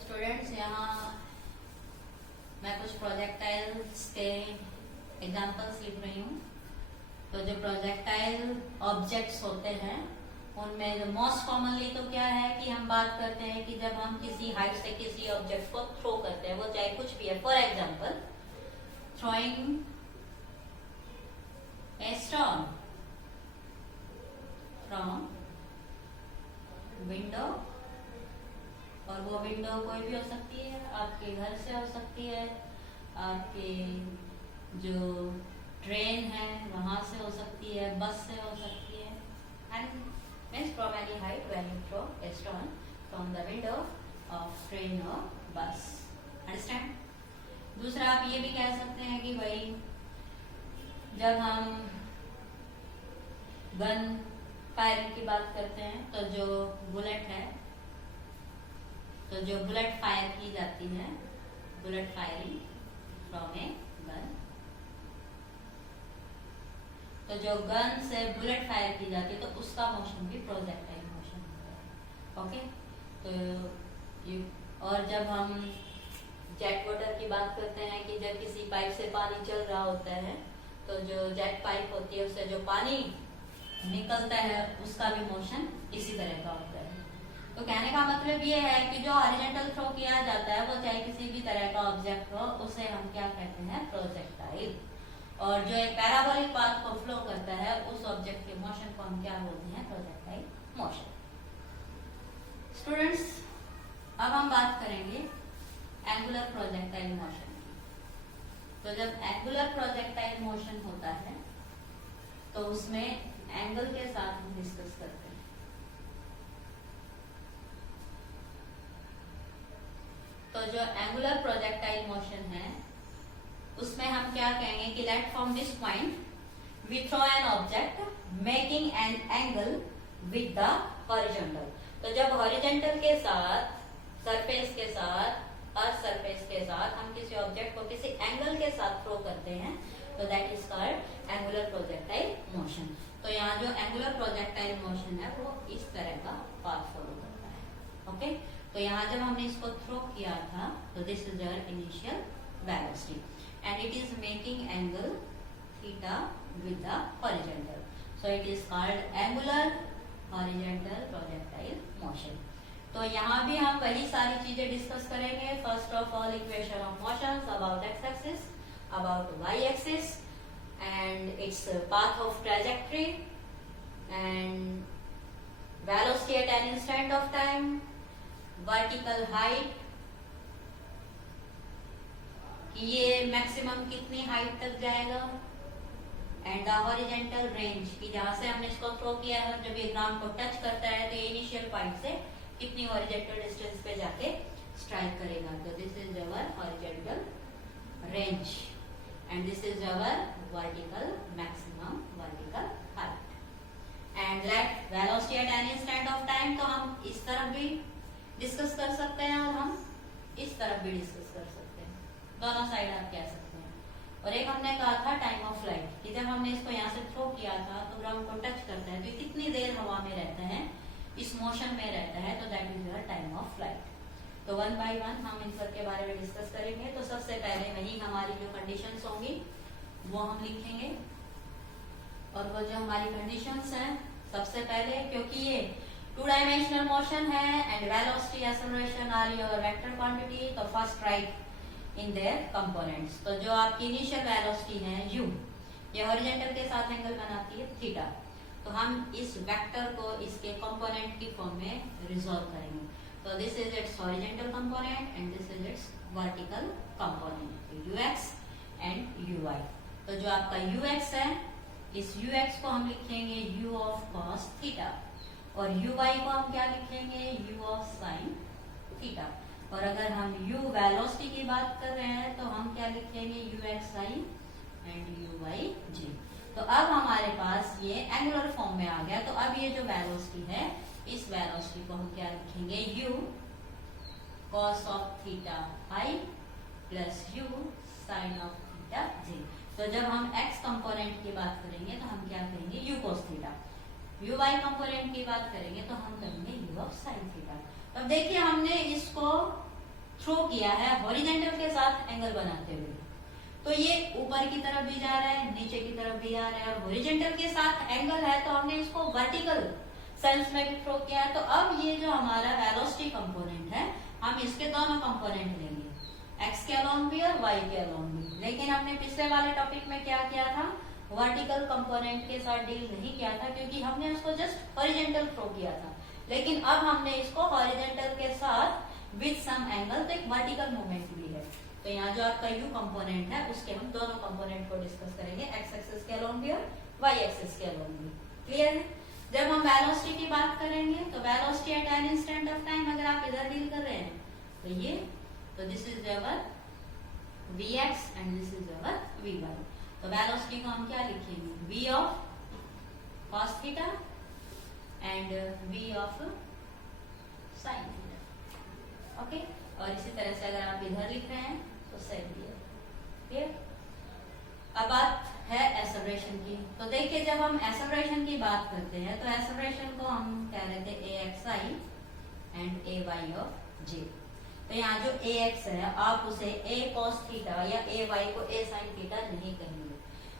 Students, यहाँ मैं कुछ projectiles के examples लिख रही हूँ। तो जो projectile objects होते हैं उनमें जो मोस्ट कॉमनली तो क्या है कि हम बात करते हैं कि जब हम किसी हाइट से किसी ऑब्जेक्ट को थ्रो करते हैं, वो चाहे कुछ भी है, for example throwing a stone from window, और वो विंडो कोई भी हो सकती है, आपके घर से हो सकती है, आपके जो ट्रेन है वहां से हो सकती है, बस से हो सकती है, and means from any height when you throw a stone from the window of train और बस। अंडरस्टैंड। दूसरा आप ये भी कह सकते हैं कि भाई जब हम गन फायरिंग की बात करते हैं तो जो बुलेट है, तो जो बुलेट फायर की जाती है, bullet firing from a gun, तो जो गन से बुलेट फायर की जाती है तो उसका मोशन भी प्रोजेक्टाइल मोशन होता है। ओके, तो और जब हम जेट वाटर की बात करते हैं कि जब किसी पाइप से पानी चल रहा होता है तो जो जेट पाइप होती है उससे जो पानी निकलता है उसका भी मोशन इसी तरह का होता है। तो कहने का मतलब ये है कि जो हॉरिजॉन्टल थ्रो किया जाता है वो चाहे किसी भी तरह का ऑब्जेक्ट हो, उसे हम क्या कहते हैं, प्रोजेक्टाइल। और जो एक पैराबोलिक पाथ को फ्लो करता है उस ऑब्जेक्ट के मोशन को हम क्या बोलते हैं, प्रोजेक्टाइल मोशन। स्टूडेंट्स, अब हम बात करेंगे एंगुलर प्रोजेक्टाइल मोशन की। तो जब एंगुलर प्रोजेक्टाइल मोशन होता है तो उसमें एंगल के साथ हम डिस्कस करते हैं। तो जो एंगुलर प्रोजेक्टाइल मोशन है उसमें हम क्या कहेंगे कि let from this point we throw an object making an angle with the horizontal. तो जब हॉरिजॉन्टल के साथ, सरफेस के साथ, अर्थ सरफेस के साथ हम किसी ऑब्जेक्ट को किसी एंगल के साथ थ्रो करते हैं तो that is called angular projectile motion. तो यहाँ जो एंगुलर प्रोजेक्टाइल मोशन है वो इस तरह का पाथ फॉलो करता है। ओके, तो यहाँ जब हमने इसको थ्रो किया था तो this is your initial velocity and it is making angle theta with the horizontal, so it is called angular horizontal projectile motion. तो यहाँ भी हम वही सारी चीजें डिस्कस करेंगे। First of all equation of motions about x axis, about y-axis and its path of trajectory and velocity at an instant of time, vertical height कि ये मैक्सिमम कितनी हाइट तक जाएगा, एंड द हॉरिजॉन्टल रेंज कि जहां से हमने इसको थ्रो किया है जब ये ग्राउंड को टच करता है तो ये इनिशियल पॉइंट से कितनी हॉरिजॉन्टल डिस्टेंस पे जाके स्ट्राइक करेगा। तो this is our horizontal range and this is our vertical maximum vertical height and let velocity at any instant of time। तो हम इस तरफ भी डिस्कस कर सकते हैं और हम इस तरफ भी डिस्कस कर सकते हैं, दोनों साइड आप कह सकते हैं। और एक हमने कहा था टाइम ऑफ फ्लाइट कि जब हमने इसको यहाँ से थ्रो किया था तो ग्राउंड को टच करता है तो कितनी देर हवा में रहता है, इस मोशन में रहता है, तो that is your time of flight. तो वन बाय वन हम इन सब के बारे में डिस्कस करेंगे। तो सबसे पहले वही हमारी जो कंडीशंस होंगी वो हम लिखेंगे, और वो जो हमारी कंडीशंस हैं सबसे पहले, क्योंकि ये टू डायमेंशनल मोशन है and velocity, acceleration are your vector quantity, तो first write in their components. तो जो आपकी इनिशियल वेलोसिटी है u, ये हॉरिजॉन्टल के साथ एंगल बनाती है थीटा, तो हम इस वेक्टर को इसके कंपोनेंट की फॉर्म में रिजॉल्व करेंगे। So this is its horizontal component and this is its vertical component, ux and uy। तो जो आपका ux है, इस ux को हम लिखेंगे u of cos theta और uy को हम क्या लिखेंगे, u of sin theta। और अगर हम u वेलोसिटी की बात कर रहे हैं तो हम क्या लिखेंगे, uxi and uyj। तो अब हमारे पास ये एंगुलर फॉर्म में आ गया। तो अब ये जो वेलोसिटी है, इस वेलोसिटी को हम क्या लिखेंगे, u cos of theta i plus u sin of theta j। तो जब हम x कंपोनेंट की बात करेंगे तो हम क्या करेंगे, u cos theta, uy component की बात करेंगे तो हम करेंगे u of sin theta। अब देखिए हमने इसको थ्रो किया है हॉरिजॉन्टल के साथ एंगल बनाते हुए, तो ये ऊपर की तरफ भी जा रहा है, नीचे की तरफ भी आ रहा है, और हॉरिजॉन्टल के साथ एंगल है तो हमने इसको वर्टिकल सेंस में भी थ्रो किया है। तो अब ये जो हमारा वेलोसिटी कंपोनेंट है, हम इसके दोनों कंपोनेंट लेंगे, x के अलोंग भी और y के अलोंग भी। लेकिन हमने पिछले वाले टॉपिक में क्या किया था, वर्टिकल कंपोनेंट के साथ डील नहीं किया था क्योंकि हमने उसको जस्ट हॉरिजॉन्टल थ्रो किया था। लेकिन अब हमने इसको हॉरिजॉन्टल के साथ विद सम एंगल, तो एक वर्टिकल मूवमेंट भी है। तो यहाँ जो आपका u कंपोनेंट है उसके हम दोनों कंपोनेंट को डिस्कस करेंगे, x एक्सिस के अलोंग भी और y एक्सिस के अलोंग भी। क्लियर है? जब हम वेलोसिटी की बात करेंगे तो velocity at an instant of time अगर आप इधर डील कर रहे हैं तो ये, तो this is our vx and this is our vy। तो वेलोसिटी को हम क्या लिखेंगे, v of cos theta and v of sin theta. Okay, और इसी तरह से अगर आप इधर लिख रहे हैं तो सही है। क्लियर? अब बात है एक्सेलरेशन की। तो देखिए जब हम एक्सेलरेशन की बात करते हैं तो एक्सेलरेशन को हम कह रहे थे axi and ay of j। तो यहाँ जो ax है आप उसे a cos थीटा या ay को a sin थीटा नहीं कहेंगे।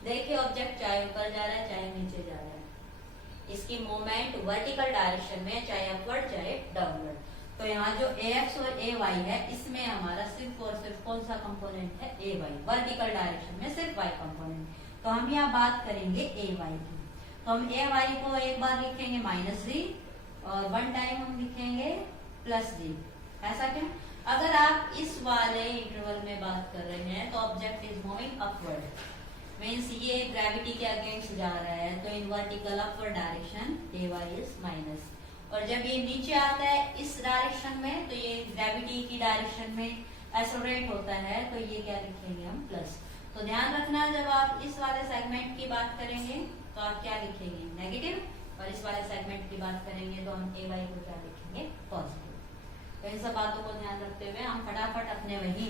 देखिए ऑब्जेक्ट चाहे ऊपर जा रहा है चाहे नीचे जा रहा है, इसकी मूवमेंट वर्टिकल डायरेक्शन में, चाहे अपवर्ड चाहे डाउनवर्ड। तो यहाँ जो ax और ay है इसमें हमारा सिर्फ और सिर्फ कौन सा कंपोनेंट है, ay। वर्टिकल डायरेक्शन में सिर्फ y कंपोनेंट। तो हम यहाँ बात करेंगे ay की। तो हम ay को एक बार लिखेंगे -g और वन टाइम हम लिखेंगे +g। ऐसा क्यों? अगर आप इस वाले इंटरवल में बात कर रहे हैं तो object is moving upward, means ये ग्रेविटी के अगेंस्ट जा रहा है, तो in vertical upward direction ay is minus. और जब ये नीचे आता है इस डायरेक्शन में तो ये ग्रेविटी की डायरेक्शन में एक्सेलरेट होता है, तो ये क्या लिखेंगे हम प्लस। तो ध्यान रखना जब आप इस वाले सेगमेंट की बात करेंगे तो आप क्या लिखेंगे, नेगेटिव, और इस वाले सेगमेंट की बात करेंगे तो हम ay को क्या लिखेंगे, पॉजिटिव। तो इन सब बातों को ध्यान रखते हुए हम फटाफट अपने वही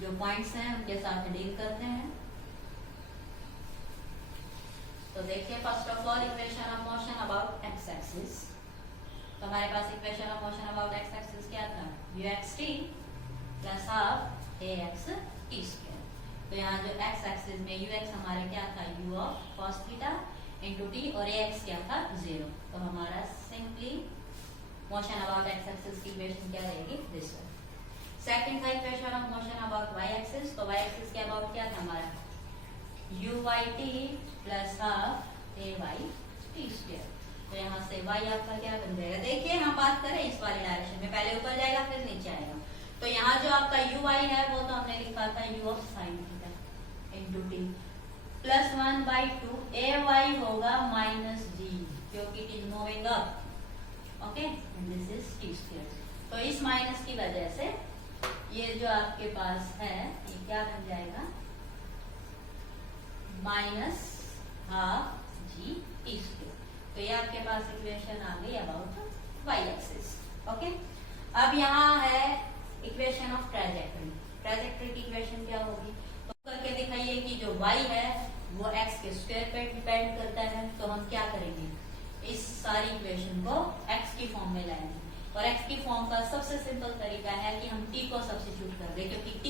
जो पॉइंट्स हैं उनके साथ डील करते हैं। तो देखिए first of all equation of motion about x axis. तो हमारे पास equation of motion about x axis क्या था, uxt plus half ax t square. तो यहाँ जो x एक्सिस में ux हमारे क्या था, u of cos theta into t, और ax क्या था 0। तो हमारा simply motion about x axis की इक्वेशन क्या रहेगी, दिस वन। सेकंड था equation of motion about y axis. तो y एक्सिस के अबाउट क्या था हमारा, uyt plus half ay t square. तो यहाँ से y आपका क्या बन जाएगा, देखिए हम बात करें इस वाली डायरेक्शन में, पहले ऊपर जाएगा फिर नीचे आएगा। तो यहाँ जो आपका uy है वो तो हमने लिखा था u of sin theta into t plus 1/2 ay होगा -g क्योंकि it is moving up. Okay, and this is t square. तो इस माइनस की वजह से ये जो आपके पास है ये क्या बन जाएगा, -12g t स्क्वायर। तो ये आपके पास इक्वेशन आ गई अबाउट y एक्सिस। ओके, अब यहाँ है इक्वेशन ऑफ ट्राजेक्टरी। ट्राजेक्टरी की इक्वेशन क्या होगी, तो करके दिखाइए कि जो y है वो x के स्क्वायर पे डिपेंड करता है। तो हम क्या करेंगे, इस सारी इक्वेशन को x की फॉर्म में लाएंगे, और x की फॉर्म का सबसे सिंपल तरीका है कि हम t को सब्स्टिट्यूट कर दें क्योंकि t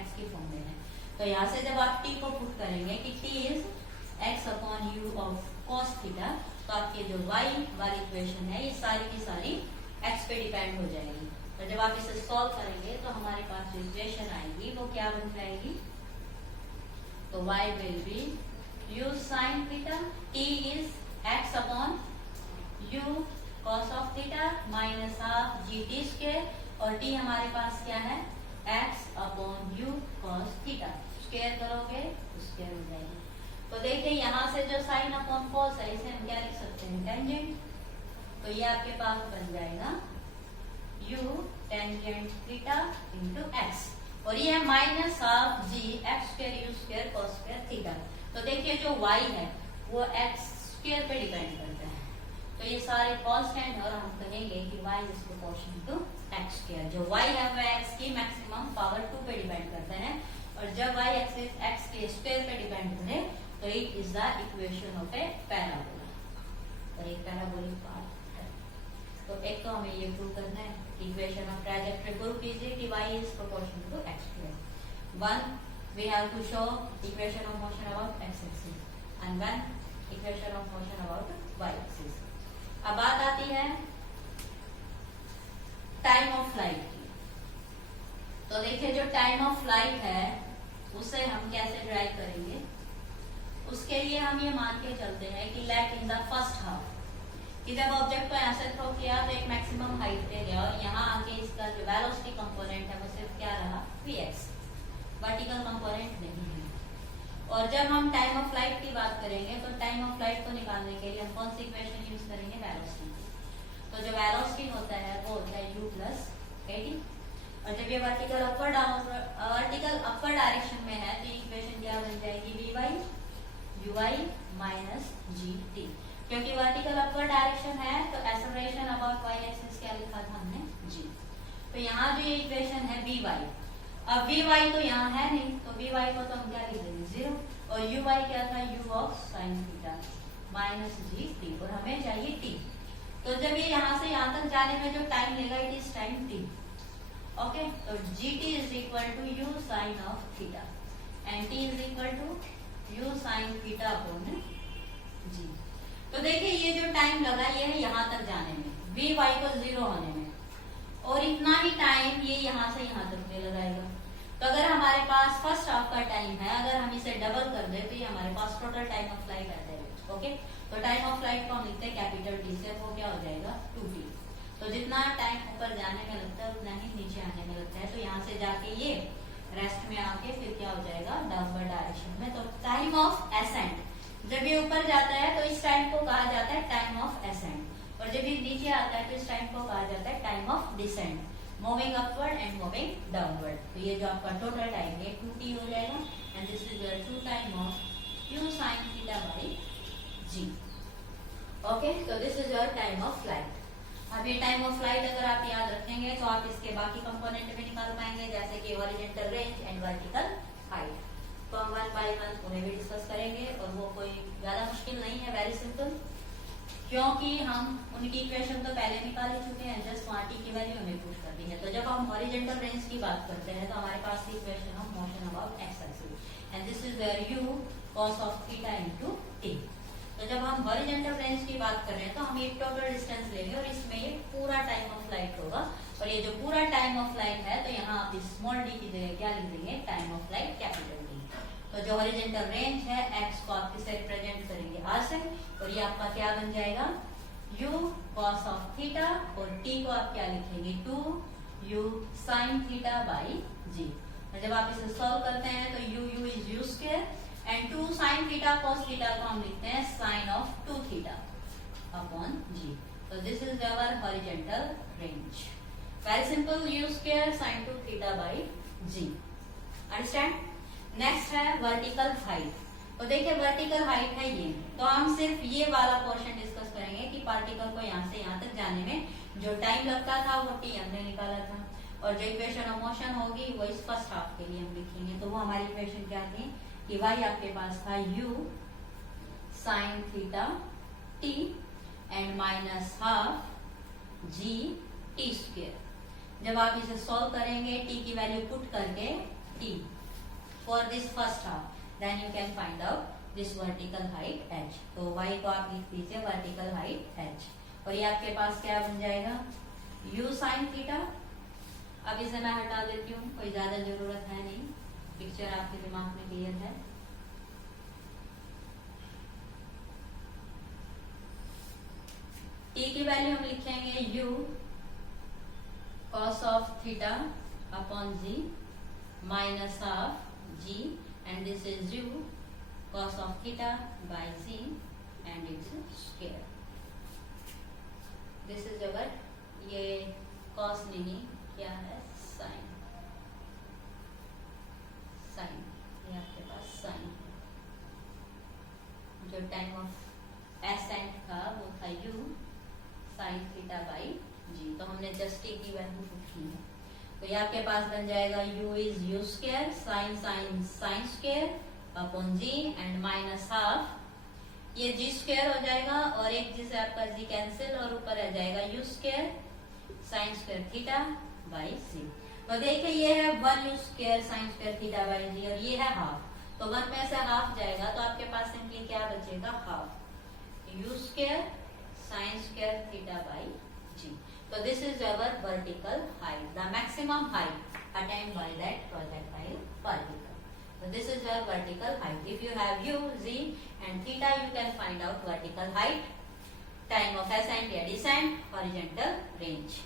x की फॉर्म में है। तो यहाँ से जब आप t को पुट करेंगे कि t is x upon u of cos theta, तो आपकी जो y वाली इक्वेशन है ये सारी की सारी x पे डिपेंड हो जाएगी। तो जब आप इसे सॉल्व करेंगे तो हमारे पास जो इक्वेशन आएगी वो क्या बन जाएगी, तो y will be u sin theta, t is x upon u cos of theta minus half gt square, और t हमारे पास क्या है, x upon u cos theta. Square करोगे तो स्क्वायर हो जाएगी। तो देखिए यहाँ से जो साइन अपॉन कॉस है इसे हम क्या लिख सकते हैं, टेंजेंट। तो ये आपके पास बन जाएगा u tangent theta into x, और ये है minus half g x square u square cos square theta. तो देखिए जो y है वो x स्क्वायर पे डिपेंड करता है, तो ये सारे कांस्टेंट, और हम कहेंगे कि y is proportional to x square. जो y है वो x की मैक्सिमम पावर 2 पे डिपेंड करता है, और जब y एक्सिस x के स्क्वायर पे डिपेंड करे तो it is the equation of A parabola, और एक पैराबोलिक पार्ट है। तो एक तो हमें ये प्रूव करना है, इक्वेशन ऑफ ट्रैजेक्टरी प्रूव कीजिए कि y is proportional to x square. One we have to show equation of motion about x axis, and one equation of motion about y axis. अब बात आती है टाइम ऑफ फ्लाइट की। तो देखिए जो टाइम ऑफ फ्लाइट है उसे हम कैसे ड्राइव करेंगे, उसके लिए हम ये मान के चलते हैं कि let in the first half, कि जब ऑब्जेक्ट को ऐसे थ्रो किया तो एक मैक्सिमम हाइट पे गया, और यहाँ आके इसका जो वेलोसिटी कंपोनेंट है वो सिर्फ क्या रहा, vx, वर्टिकल कंपोनेंट नहीं है। और जब हम टाइम ऑफ फ्लाइट की बात करेंगे तो टाइम ऑफ फ्लाइट को निकालने के लिए हम कौन सी इक्वेशन यूज करेंगे, वेलोसिटी। तो जो वेलोसिटी होता है वो होता है u प्लस at। और जब ये वर्टिकल अपर डायरेक्शन में है तो इक्वेशन क्या बन जाएगी, vy ui माइनस gt। क्योंकि वर्टिकल अपर डायरेक्शन है तो एक्सेलरेशन अबाउट y एक्सिस क्या लिखा था हमने, g। तो यहाँ जो ये इक्वेशन है vy, अब vy तो यहाँ है नहीं तो vy को तो हम क्या लिख देंगे 0, और uy क्या था, u of sine theta minus gt, और हमें चाहिए t। तो जब ये यहाँ से यहाँ तक जाने में जो टाइम लेगा it is time t। Okay, तो gt is equal to u sine of theta and t is equal to u sine theta upon g। तो देखिए ये जो टाइम लगा ये है यहाँ तक जाने में, vy को 0 होने में, और इतना ही टाइम ये यहाँ से यहाँ तक में लगाएगा। तो अगर हमारे पास फर्स्ट हाफ का टाइम है, अगर हम इसे डबल कर दे तो ये हमारे पास टोटल टाइम ऑफ फ्लाइट आ जाएगा। ओके, तो टाइम ऑफ फ्लाइट को हम लिखते हैं कैपिटल टी से, वो क्या हो जाएगा 2t। तो जितना टाइम ऊपर जाने में लगता है उतना ही नीचे आने में लगता है। तो यहाँ से जाके ये रेस्ट में आके फिर क्या हो जाएगा, डाउनवर्ड डायरेक्शन में। तो टाइम ऑफ एसेंट, जब ये ऊपर जाता है तो इस टाइम को कहा जाता है टाइम ऑफ एसेंट, और जब ये नीचे आता है तो इस टाइम को कहा जाता है time of descent, moving upward and moving downward. तो ये जो आपका टोटल टाइम है 2t हो जाएगा and this is the two time of u sin theta by g। Okay, तो this is your time of flight. अब ये टाइम ऑफ फ्लाइट अगर आप याद रखेंगे तो आप इसके बाकी कंपोनेंट भी निकाल पाएंगे, जैसे कि horizontal range and vertical height. तो हम 1 बाय 1 उन्हें भी डिस्कस करेंगे, और वो कोई ज्यादा मुश्किल नहीं है, वेरी सिंपल, क्योंकि हम उनकी इक्वेशन तो पहले निकाल ही चुके हैं, जस्ट वहाँ t की वैल्यू हमें पुट करनी है। तो जब हम हॉरिजॉन्टल रेंज की बात करते हैं तो हमारे पास equation of motion about x axis and this is where u cos of theta into t। तो जब हम हॉरिजॉन्टल रेंज की बात कर रहे हैं तो हम एक टोटल डिस्टेंस लेंगे और इसमें ये पूरा टाइम ऑफ फ्लाइट होगा, और ये जो पूरा टाइम ऑफ फ्लाइट है तो यहाँ आप स्मॉल d की जगह क्या लिख देंगे, time of flight capital D। तो जो हॉरिजॉन्टल रेंज है x को आप किसे रिप्रेजेंट करेंगे r से, और ये आपका क्या बन जाएगा u cos ऑफ थीटा, और t को आप क्या लिखेंगे 2u sin theta by g। जब आप इसे सॉल्व करते हैं तो u is u square and 2 sin theta cos theta को हम लिखते हैं sin of 2 theta upon g। तो this is our horizontal range, very simple, u square sin 2 theta by g। Understand? Next है वर्टिकल हाइट। तो देखिए vertical height है ये, तो हम सिर्फ ये वाला पोर्शन डिस्कस करेंगे कि पार्टिकल को यहाँ से यहाँ तक जाने में जो टाइम लगता था वो t हमने निकाला था, और जो इक्वेशन ऑफ मोशन होगी वो इस फर्स्ट हाफ के लिए हम लिखेंगे। तो वो हमारी इक्वेशन क्या थी कि y आपके पास था u sin theta t and minus half g t square. जब आप इसे सॉल्व करेंगे t की वैल्यू पुट करके t for this first half, then you can find out this vertical height h। तो y को आप लिख दीजिए वर्टिकल हाइट h, और ये आपके पास क्या बन जाएगा u sin थीटा। अब इसे मैं हटा देती हूँ, कोई ज्यादा जरूरत है नहीं, पिक्चर आपके दिमाग में क्लियर है। t की वैल्यू हम लिखेंगे u cos of theta upon g minus half g and this is u cos of theta by g and its square. This is our, ये cos नहीं क्या है sin, sin ये आपके पास sin, जो टाइम ऑफ एसेंट था वो था u sin theta by g। तो हमने जस्ट t की वैल्यू पुट की है, तो ये आपके पास बन जाएगा u is u square sine sine sine square upon g and minus half ये g स्क्वायर हो जाएगा, और एक जी से आपका g कैंसिल, और ऊपर आ जाएगा u square sine square theta by c। तो देखिए ये है 1 u square sine square theta by g, और ये है हाफ, तो 1 में से हाफ जाएगा तो आपके पास सिंपली क्या बचेगा half u square sine square theta by g। So this is our vertical height, the maximum height attained by that projectile particle. So this is your vertical height. If you have u, z and theta, you can find out vertical height, time of ascent या descent, horizontal range.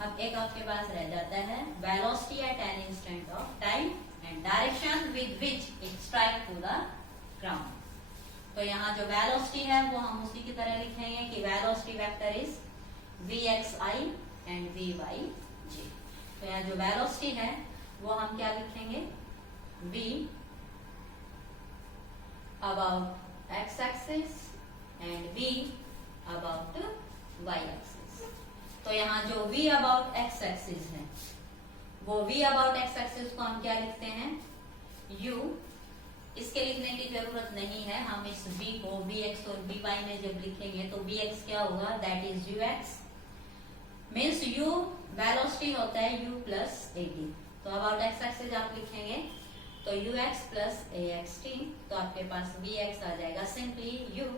अब एक आपके पास रह जाता है velocity at an instant of time and direction with which it strike to the ground. तो यहाँ जो वेलोसिटी है वो हम उसी की तरह लिखेंगे कि velocity vector is vxi and vyj। तो यहाँ जो वेलोसिटी है वो हम क्या लिखेंगे, v about x axis and v about y axis. तो यहाँ जो v अबाउट x एक्सिस है वो v अबाउट x एक्सिस को हम क्या लिखते हैं, u। इसके लिखने की जरूरत नहीं है, हम इस v को vx और vy में जब लिखेंगे तो vx क्या होगा, that is ux means u velocity होता है u प्लस at। तो अबाउट x एक्सिस आप लिखेंगे तो ux प्लस axt, तो आपके पास vx आ जाएगा simply u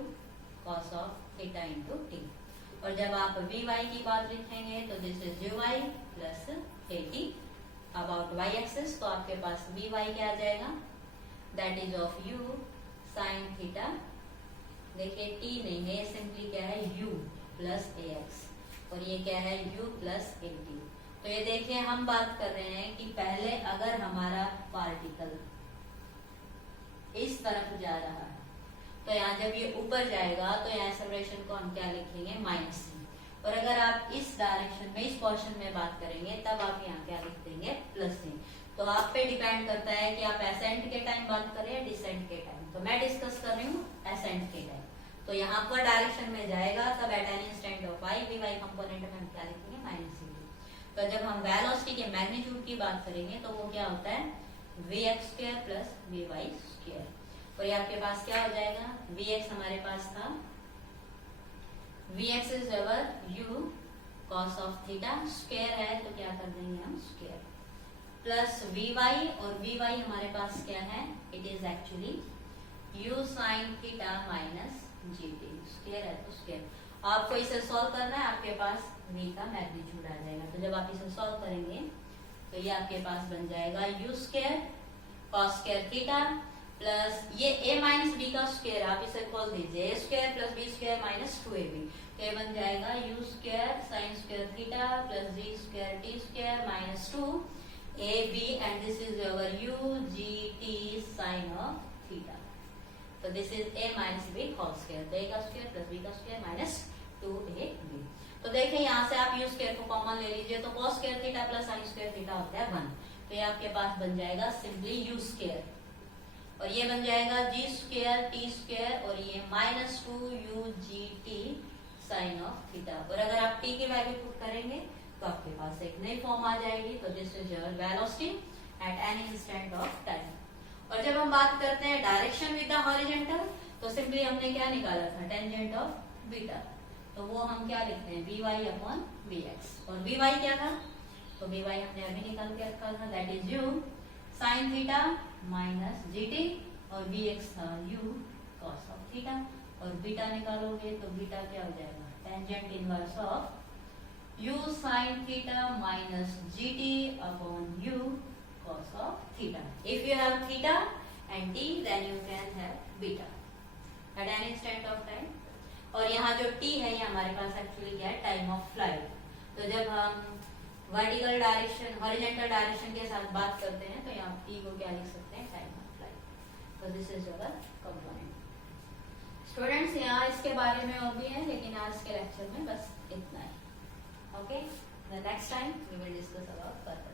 cos of theta into t। और जब आप vy की बात लिखेंगे तो this is uy plus at about y axis, तो आपके पास vy क्या आ जाएगा, that is of u sine theta. देखिए t नहीं है, ये सिंपली क्या है u प्लस ax, और ये क्या है u प्लस at। तो ये देखिए हम बात कर रहे हैं कि पहले अगर हमारा पार्टिकल इस तरफ जा रहा है तो यहाँ जब ये ऊपर जाएगा तो यहाँ एक्सेलरेशन को हम क्या लिखेंगे, माइनस c। और अगर आप इस डायरेक्शन में, इस पोर्शन में बात करेंगे तब आप यहाँ क्या लिख देंगे, प्लस c। तो आप पे डिपेंड करता है कि आप एसेंट के टाइम बात करें या डिसेंट के टाइम। तो मैं डिस्कस कर रही हूँ एसेंट के टाइम। तो यहाँ पर डायरेक्शन में जाएगा तब at an instant of y vy component में हम क्या लिखेंगे, माइनस c। तो जब हम वेलोसिटी के मैग्नीट्यूड की बात करेंगे तो वो क्या होता है, vx square plus vy square. और ये आपके पास क्या हो जाएगा, vx हमारे पास था, vx is our u cos of theta, square है तो क्या कर देंगे हम स्क्वायर, प्लस vy, और vy हमारे पास क्या है, it is actually u sine theta minus gt, square है तो स्क्वायर। आपको इसे सॉल्व करना है, आपके पास v का मैग्नीट्यूड आ जाएगा। तो जब आप इसे सॉल्व करेंगे तो ये आपके पास बन जाएगा u square cos square theta plus ये a माइनस b का स्क्वायर, आप इसे खोल दीजिए, a square plus b square minus 2ab। तो ये बन जाएगा u square sine square theta plus g square t square minus 2ab and this is your u g t sine of theta. तो this is a minus b whole square, तो a का square plus b का square minus 2ab। तो देखिए यहाँ से आप u square को कॉमन ले लीजिए तो cos square theta plus sign square theta होता है 1। तो ये आपके पास बन जाएगा सिंपली u स्क्वायर, और ये बन जाएगा g स्क्वायर t स्क्वायर, और ये minus 2u g t sine of theta. और अगर आप t की वैल्यू पुट करेंगे तो आपके पास एक नई फॉर्म आ जाएगी। तो this is your velocity at any instant of time. और जब हम बात करते हैं डायरेक्शन विद द हॉरिजॉन्टल तो सिंपली हमने क्या निकाला था, टेंजेंट ऑफ बीटा। तो वो हम क्या लिखते हैं, vy अपॉन vx। और vy क्या था, तो vy हमने अभी निकाल के रखा था, that is u sine theta minus gt, और vx था u cos ऑफ थीटा। और बीटा निकालोगे तो बीटा क्या हो जाएगा, tangent inverse of u sine theta minus gt upon u cos of theta. If you have theta and t then you can have beta at any instant of time. और यहाँ जो t है ये हमारे पास actually क्या है, time of flight. तो जब हम वर्टिकल डायरेक्शन, हॉरिजॉन्टल डायरेक्शन के साथ बात करते हैं तो यहाँ t को क्या लिख सकते हैं, टाइम ऑफ फ्लाइट। तो this is our component. Students यहाँ इसके बारे में और भी है, लेकिन आज के लेक्चर में बस इतना ही। Okay, the next time we will discuss about further.